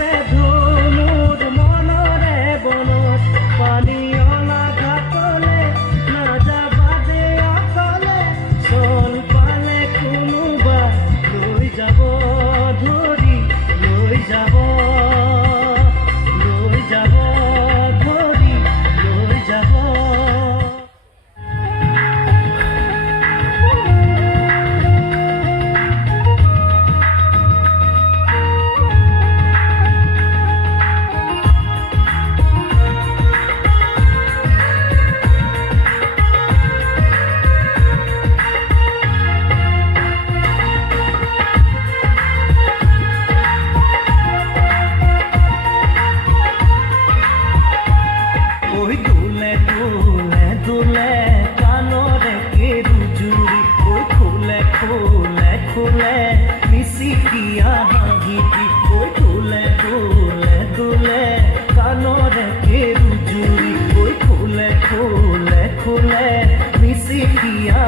আছে ধুনুৰ মনৰে বনত পানীয়লা ঘাটলে নাযাবা দে অকলে চল পালে কোনোবা লৈ যাব ধৰি লৈ যাব ধৰি লৈ যাব ঐ দোলে দোলে দোলে কাণৰে কেৰুজুৰি ঐ খোলে খোলে খোলে মিচিকিয়া হাঁহিটি ঐ দোলে দোলে দোলে কাণৰে কেৰুজুৰি ঐ খোলে খোলে খোলে মিচিকিয়া